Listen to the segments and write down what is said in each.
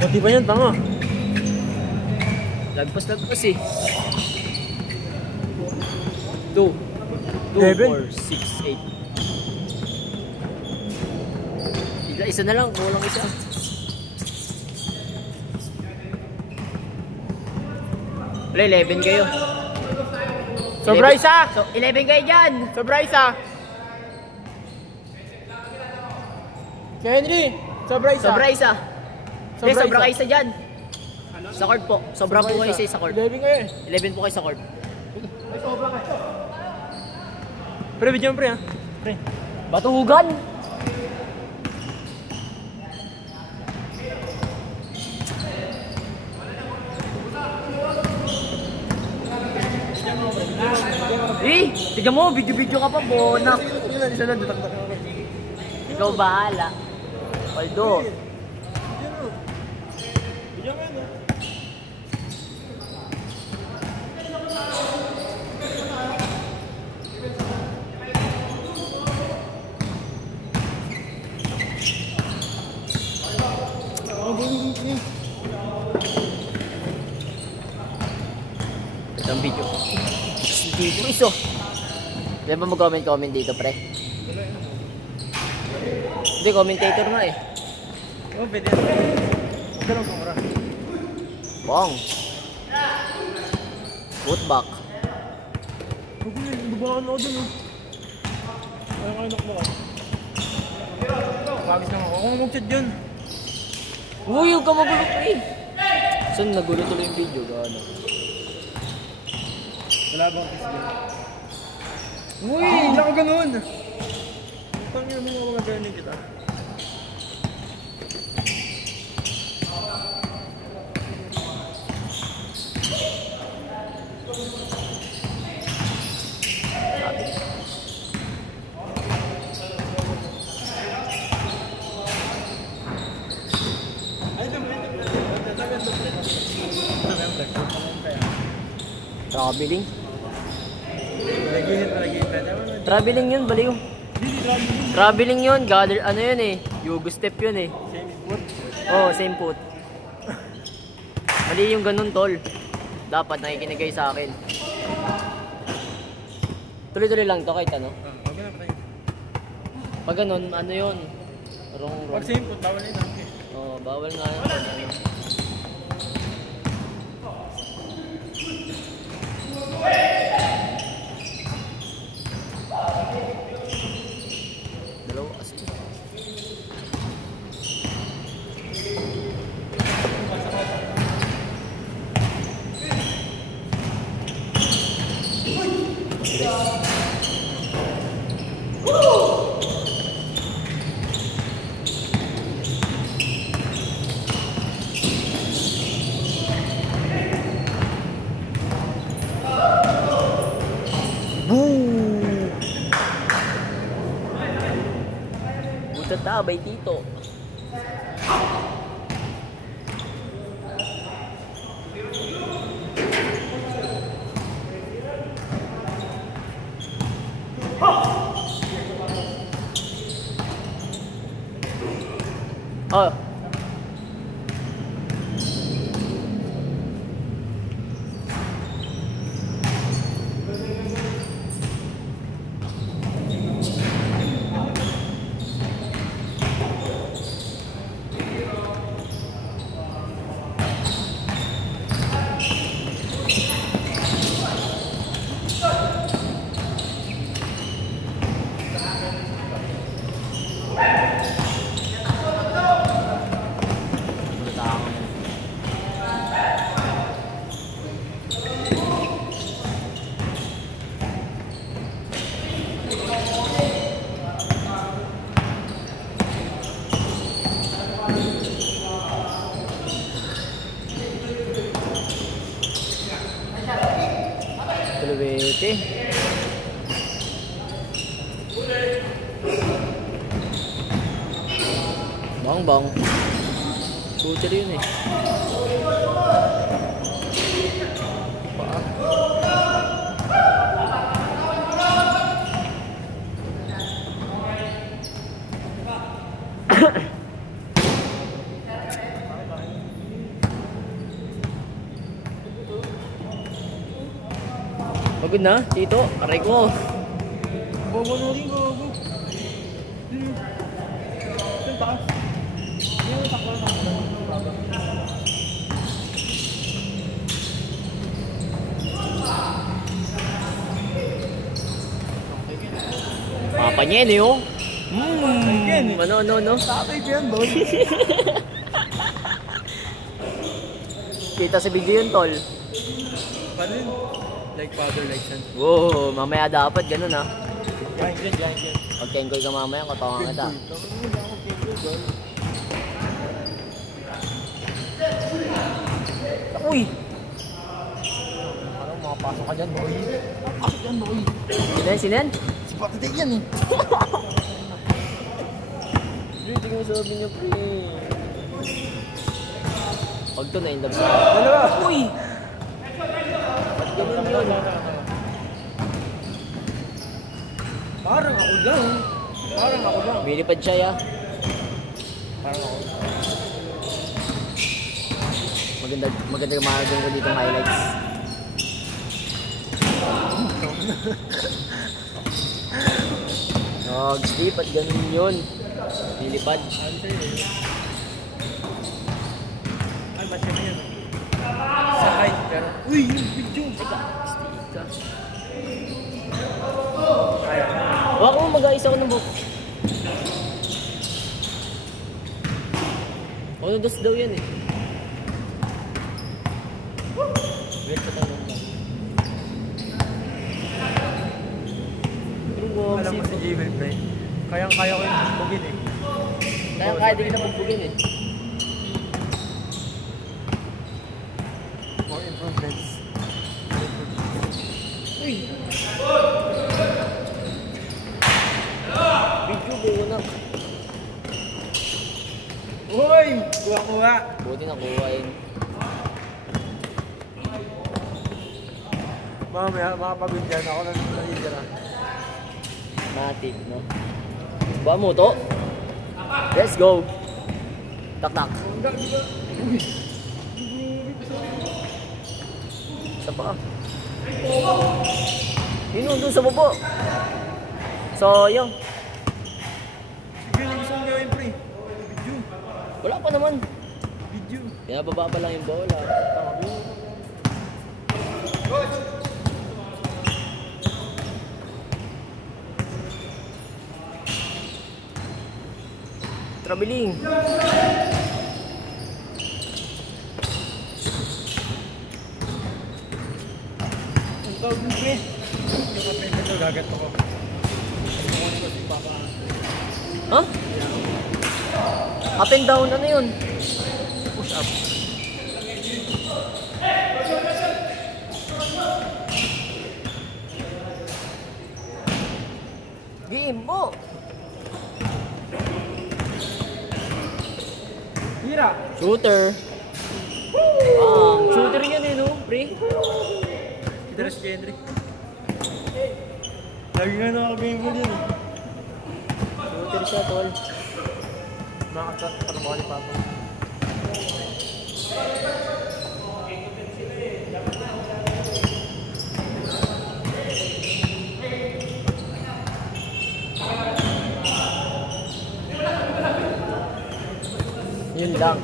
Pati ba yan? Tama. Lagpas eh. 2, 4, 6, 8. Isa na lang, kulang isa. Wala, 11 kayo. Sobra isa! So, 11 kayo dyan! Sobra isa! Kaya Henry! Sobra isa! Sobra isa! Hindi, sobra isa. kayo isa dyan! Sa court po. Sobra po kayo isa sa court. 11 kayo eh. 11 po kayo sa court. May sobra kayo. Pre, bigyan pre ha. Pre. Batugan! Tignan mo, video-video ka pa, bonak. Ikaw bahala. Paldo. Ito ang video. Dito iso. Pwede ba mag-comment dito, pre? Hindi, commentator na eh. Oh, pwede. Huwag ka lang kumura. Bong. Put back. Huwag mo yun, babaan ako dun. Ayaw ka inak mo ka. Pagis naman ako. Huwag mo mag-chat dyan. Uy, huwag ka magulo, pre. Saan nagulo tuloy yung video? Gano? Wala bang kiss dyan? Uy, hindi ako ganun. Tangin mo mga gano'n kita. Traveling. Traveling yun, baliw. Traveling yun, gather, ano yun eh. Yugo step yun eh. Same foot? Oo, same foot. Mali yung ganun, tol. Dapat nakikinig kayo sa akin. Tuloy-tuloy lang to, kahit ano. Huwag na pa tayo. Pag ganun, ano yun? Wrong. Pag same foot, bawal yun. Oo, bawal nga yun. Dalawa kasi. Tatabay dito. Oh. Kalawete. Bang bang. Shooter yun eh. Pagod na, Tito. Aray ko. Bobo na rin, bobo. Saan taas? Yung takbo na. Papa niya eh, oh. Ano? Tatay ko yan, boy. Kita sa video yun, tol. Paano yun? Like father, like son. Wow, mamaya dapat ganun ah. Giant yan. Pag-kenkoy ka mamaya, katawan kita. Uy! Parang makapasok ka dyan, boy. Makapasok dyan, boy. Sinen? Si Patatay yan eh. Pre, tingin mo sabi niya, pre. Pag to na in love sa Dalawa. Uy! Ba't ganun yun? Parang ako lang. Bilipad siya, ya. Parang ako. Maganda gumagawin ko dito ng highlights. Sleep at ganun yun. Bilipad. Answer yun. Ay, masya na yun. Sakay. Pero, uy, yung video. Stika. Kaya. Huwag mo mag-ayos ako ng buhok. Ano dos daw yan eh. Wait pa tayo lang. Alam mo si Jimmy, pre. Kayang-kaya ko yung bugin eh. Kaya di kita bugbugin eh. More improvements. Uy! Video ba na? Uy! Kuha-kuha! Buti nakuha yun. Mamaya, makapagod yan. Ako lang nanitira. Matik, no? Buha mo to. Let's go. Tak. Isa pa. Yun doon sa babo. Sayang. Sige, yung gusto mong gawin, pre. Video. Wala pa naman. Video. Pinababa pa lang yung bola. Traveling. Ang tawag mo, pre. Yung kapit ito, gagat ako. Ano ko si Papa? Huh? Up and down, ano yun? Push up. Game mo. Hira! Shooter. Shooter yan eh, no? Pre? Idras Kendrick. Lagi nga nakagame mo din eh. Shooter siya, tol. Nakakasat pa naman ni Papa. Yun lang.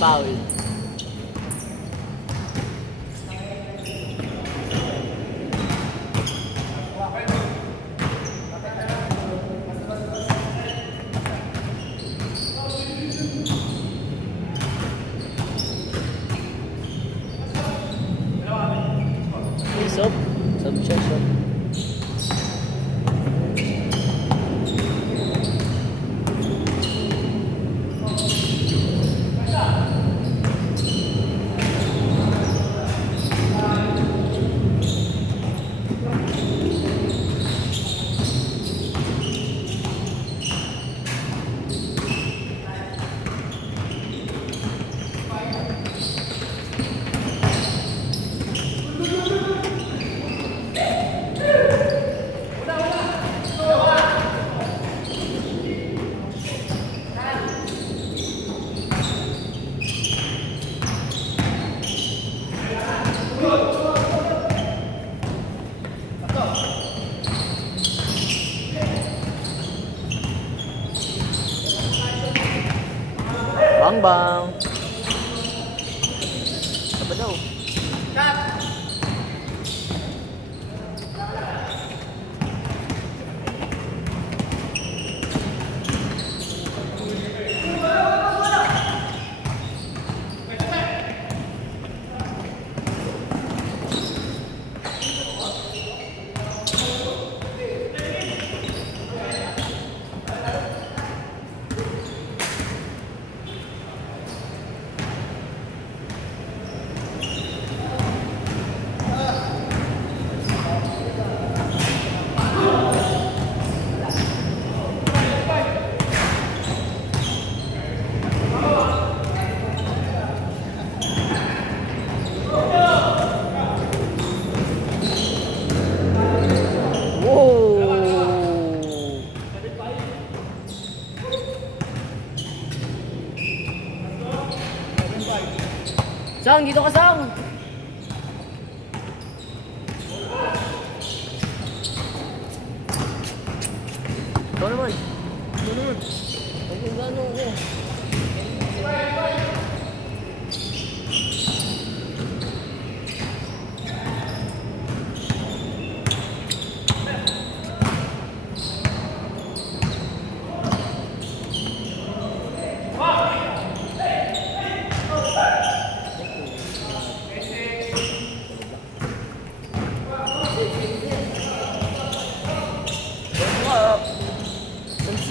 Foul. Sub siya. Bang bang. Apa daw? Sang, dito ka, Sang! Ikaw naman. Ano naman? Huwag yung gano'n ko.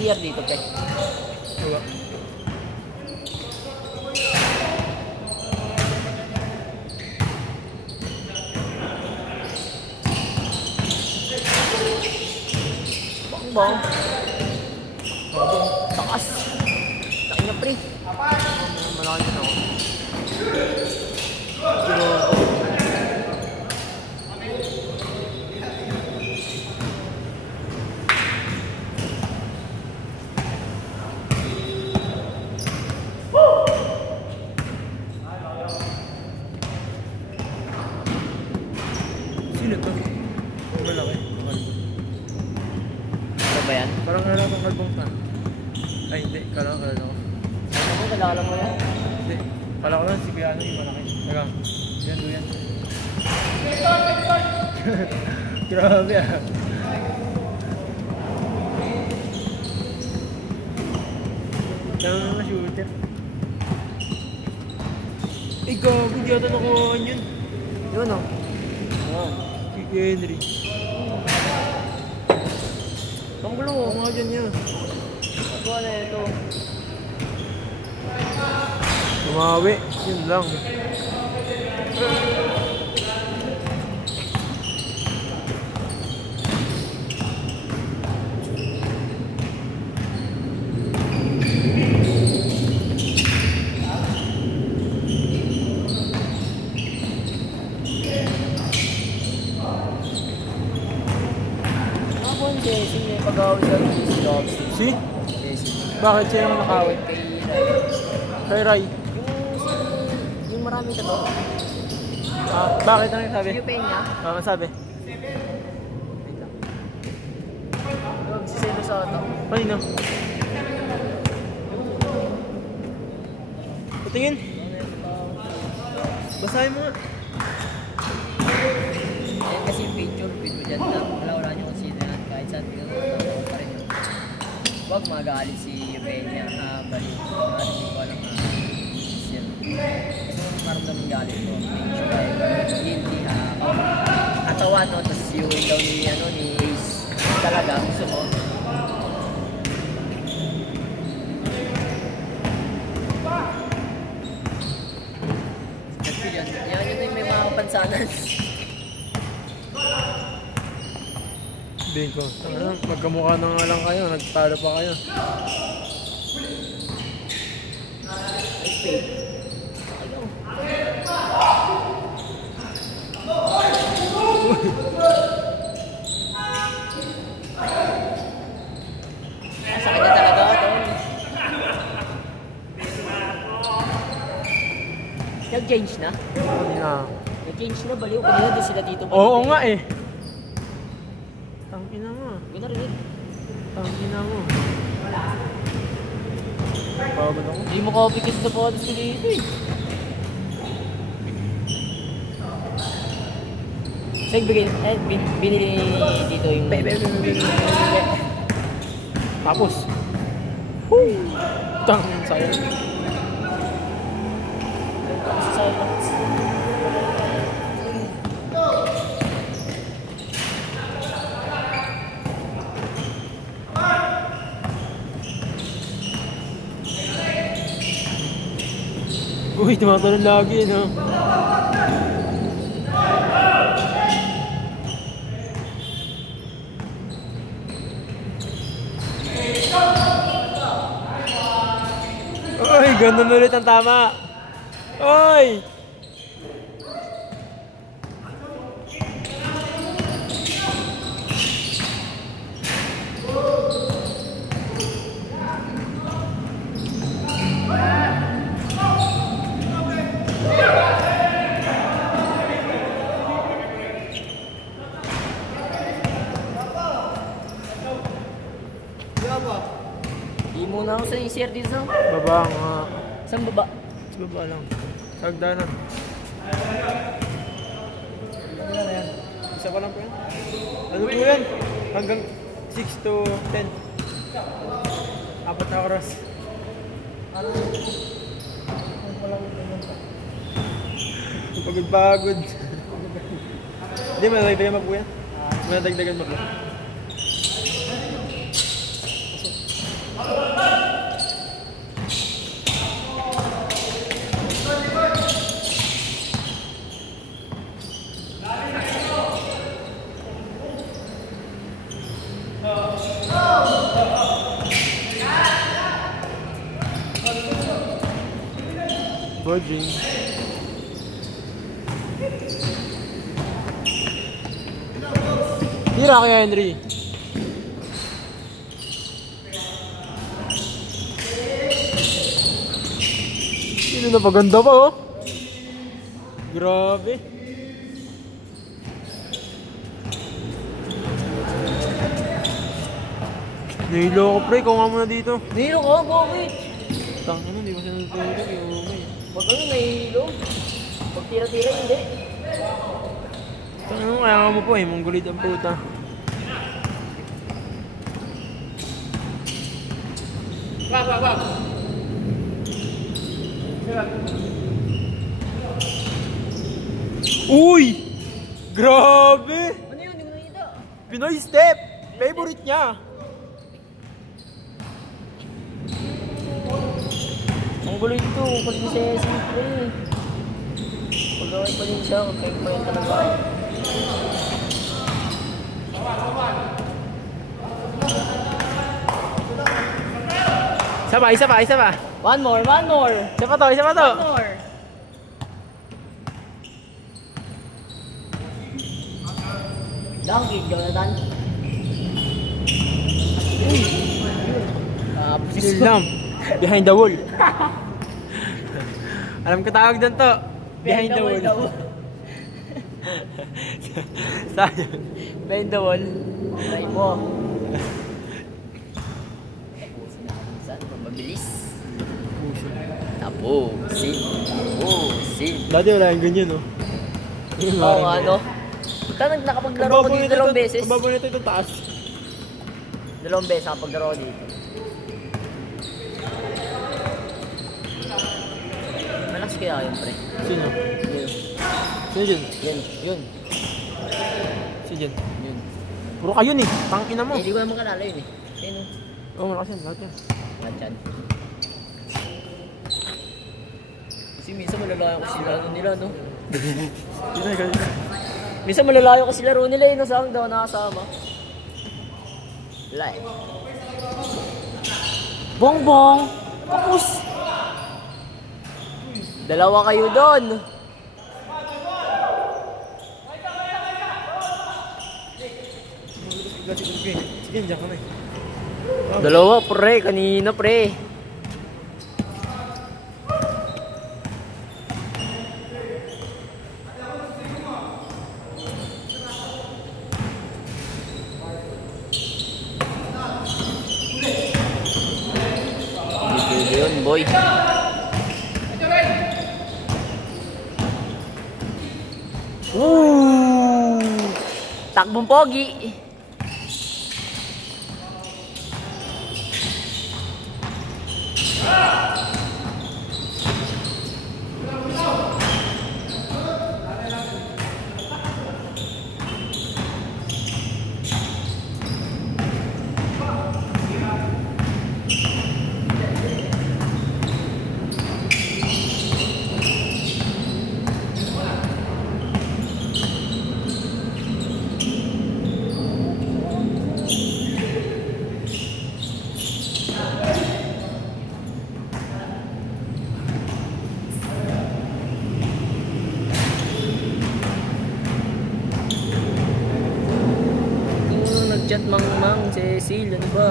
CR dito, Pek. Wala. Bong. Takas. Laki na, pre. Malaki na ako. Sino to? Ang malaki. Ano ba yan? Parang alam kong kalbong fan. Ay, hindi. Kala ko. Ano mo, kalala mo yan? Hindi. Kala ko lang si Piano yung malaki. Teka. Yan, doon. Grabe ah. Kaya naman shooter. Eh, gago. Di ata nakuhaan yun. Yun, oh. Wow. Si Henry. Ang gulo, oh. Mga dyan yan. Magawa na ito. Tumawi. Yun lang. Sino yung pag-awit sa Lobster? Si? Bakit siya naman nakawit? Kay Rai. Yung maraming ka to. Bakit ano yung sabi? Yung Peña. Ano sabi? Magsiselo sa ata. Kanino? Patingin. Basahin mo nga. Ayan kasi yung picture feed mo dyan na wala nyo kung sino yan. Kahit saan ka pa rin yun. Huwag magalit si Peña. Balik. Hindi ko alam na siya. Kasi maramdaman galit ko. Picture ay guilty katawan no. Tapos yung daw ni Ace. Talaga gusto mo. Yan yun may mga kapansanan. Hindi ko. Magkamukha na nga lang kayo. Nagtalo pa kayo. Sakit na talaga ito. Nag-change na? Nag-change na, baliw. Kanina din sila dito. Oo nga eh. Tangina mo. Ganda rin. Tangina mo. Pagod ako. Hindi mo copy kasi sa photos ko dito eh. So, binili dito yung... Tapos. Woo! Tang, sayang. Silence. Uy, tumatalon lagi, no? Uy, ganun ulit ang tama. Uy! Di muna ako sa share dito. Baba nga. Saan baba? Sa baba lang. Sa hagdanan. Isa pa lang po yan. Ano po yan? Hanggang 6 to 10. Apat na oras. Pagod-pagod. Hindi, madagdagan mo po yan. Madagdagan mo po. Virgin. Tira kaya Henry. Sino na paganda pa oh? Grabe. Nahilo ko pre, kung nga muna dito. Nahilo ko, bakit? Tangin na, di ba siya natutulog yung umay. Pag ano, nahilo. Pag tira-tira, hindi. Tangin mo, kaya nga mo po eh, mongolid ang puta. Wag. Uy! Grabe! Ano yun? Hindi ko nakita. Pinoy step! Favorite niya! Ang gulo ito, pag-isesi ito eh. Pag-away pa din siya, kapag-payin talaga. Isa pa! One more! Isa pa to! One more! Donkey, Jonathan. Uy! Tapos Islam! Behind the wall! Alam ko tawag doon to! Behind the wall! Sayang! Behind the wall. Try mo. Saan? Mabilis. Tapusin. Dati wala yung ganyan no? Oo nga no. Tanag nakapaglaro ko dito 2 beses. Ang babo nito itong taas. 2 beses nakapaglaro ko dito. Malakas kaya yun pre. Sino? Yun. Sino dyan? Yun. Sino dyan? Yun. Puro kayo eh! Tangina mo! Hindi ko naman kalala yun eh. Ayun o. Oo, malakas yan. Lahat yan. Nandyan. Kasi minsan malalayo ko sila nila no. Sino yung ganyan? Minsan malalayo kasi laro nila eh, nasaan daw nakasama. Wala eh. Bongbong! Tapos! 2 kayo doon! Sige, dyan ka na eh. 2 pre, kanina pre. Hindi boy. Takbong pogi. Nag-chat mang Cecil, ano ba?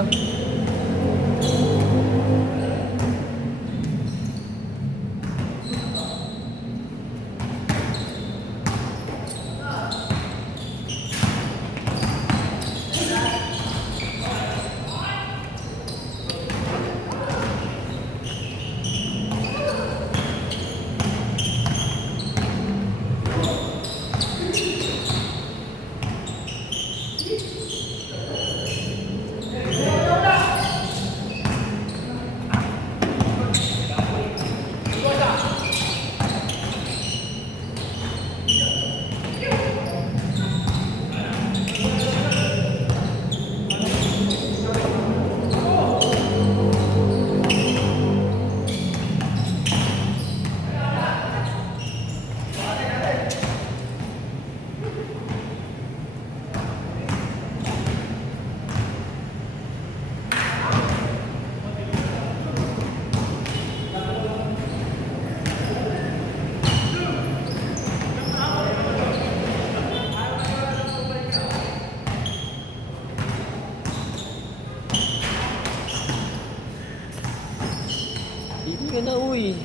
Hindi ka na, uy.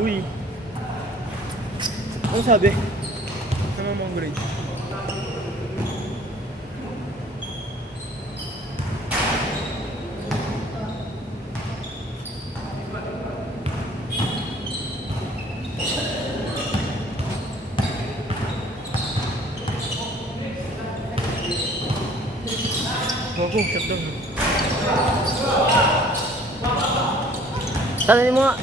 Uy. Ano sabi? Sama mong grade. Bago, shutdown. Tanongin mo nga.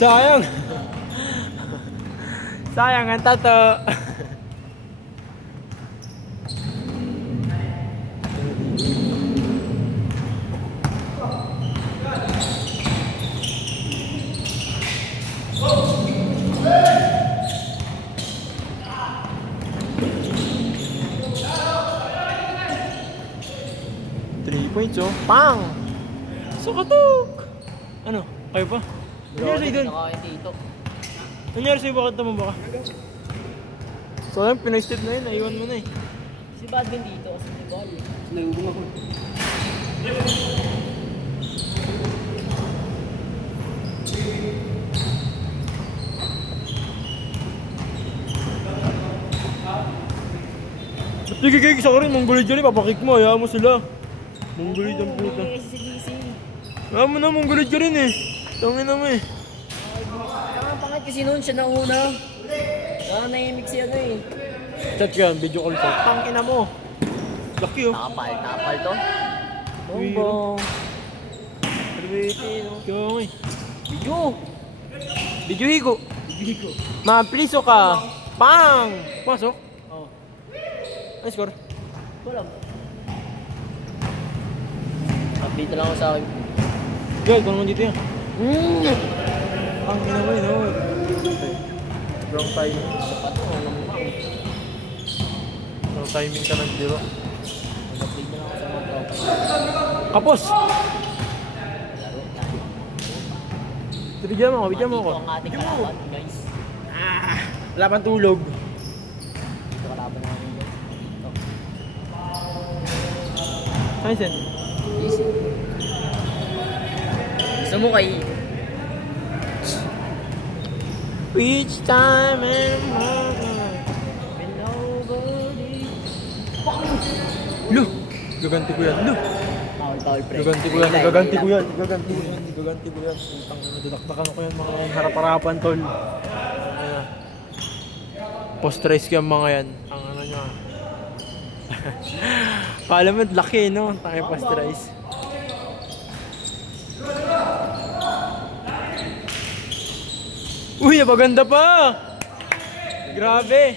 Sayang. Sayang ang tato. Points, oh. Pang! Sukatok! Ano? Kayo pa? Nangyari sa'yo dun? Nakakain dito. Nangyari sa'yo, bakit naman baka? So alam, pinay-step na yun, naiwan mo na eh. Si Badman dito kasi may ball. Nangugong ako. Ba't nagigigis ako rin? Mongoloid dyan eh, papakik mo, hayaan mo sila. Mongoloid ang puta. Hayaan mo na, Mongoloid ka rin eh. Tangin na mo eh. Tama pangat kasi noon siya nauna. Nahimik siya na eh. Chat ka yan, video call ko. Tangin na mo. Laki oh. Nakapal to. Bongbong. Perwete no. Kaya nga eh. Video! Video higo. Mapliso ka. Pang! Pasok. Oo. Ano score? Wala. Update lang ako sa akin. Girl, kung naman dito yan. Ang ina mo yun, oh. Wrong timing. Sapat mo, ano mo ba? Wrong timing ka lang, di ba? Update na lang ako sa mga tropa. Kapos! Laro tayo. Bigyan mo ako. Dito ang ating kalaban, guys. Wala pang tulog. Dito kalaban namin, guys. Dito. Saan sen? Easy. Gusto mo kay... Each time and more. Lu! Gaganti ko yan. Lu! Foul, pre. Gaganti ko yan. Utang na, dudakdakan ko yan mga yan. Harap-harapan, tol. Ayan. Post-race ko yung mga yan. Ang ano nyo. Kala mo, laki, no? Tayo post-race. Uy, maganda pa! Grabe!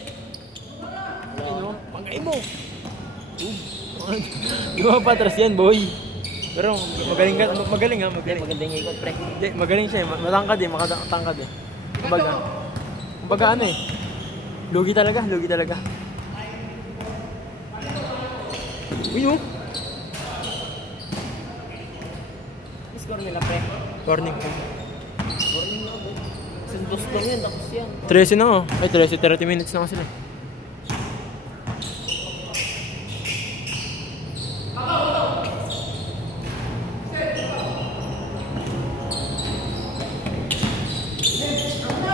Ano? Pangay mo! Di ba patras yan, boy? Pero magaling ka, magaling ha, magaling. Magandang ikot, pre. Hindi, magaling siya eh. Matangkad eh, makatangkad eh. Kumbaga ano eh. Lugi talaga. Uy, oh! Score nila, pre. Warning. Warning na, boy. Sindos lang yan, tapos yan. 13 na oh. Ay, 13, 30 minutes na sila.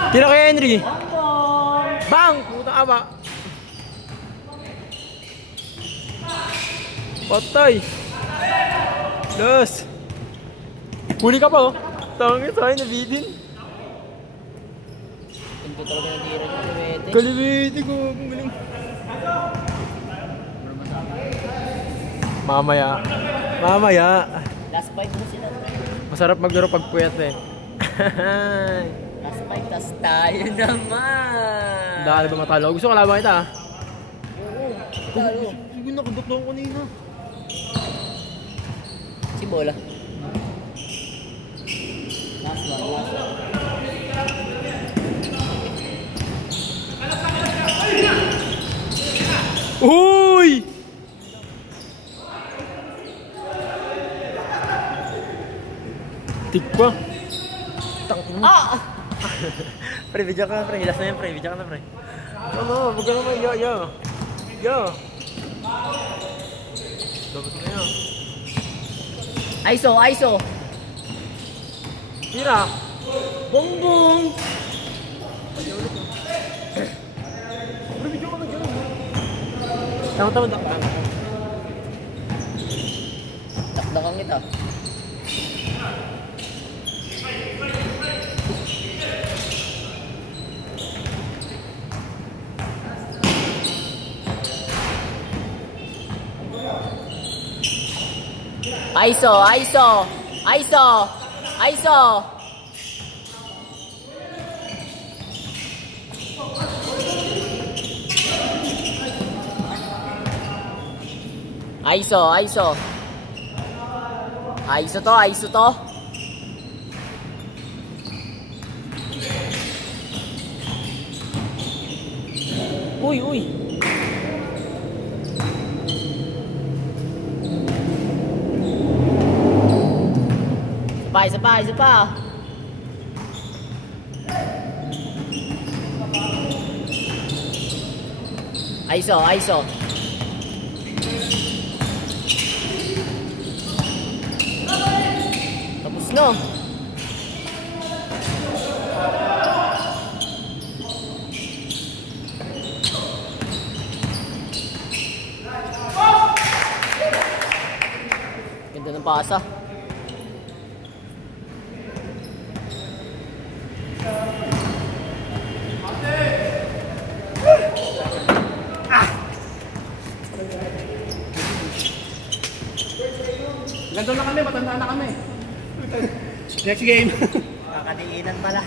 Tira kay Henry. Bang! Puta ka ba? Patay! Los! Huli ka pa oh. Tangin sa akin, nabitin. Ito talaga ng tira niya, Kaliwete. Kaliwete ko, kung galing. Mamaya. Last fight mo sila, pre. Masarap maglaro pag puyat eh. Last fight, tas tayo naman. Dahil ba matalo? Gusto ko laban kita ah. Oo, talo. Sige, nakadoktor ko kanina. Si Bola. Last one. Uy! Tikpa. Tangin mo. Pre, video ka na pre. Last na yan pre. Video ka na pre. Ano? Huwag ka naman. Yo. Dapat na yan. ISO. Tira. Bongbong. Pre, video ka na dyan. Tama. Takdakan kita. ISO. ISO to. Uy. Isa pa. ISO. Tapos na. Ganda ng pasa. Ganto na kami, matanda na kami. Next game. Kakadiinan pala.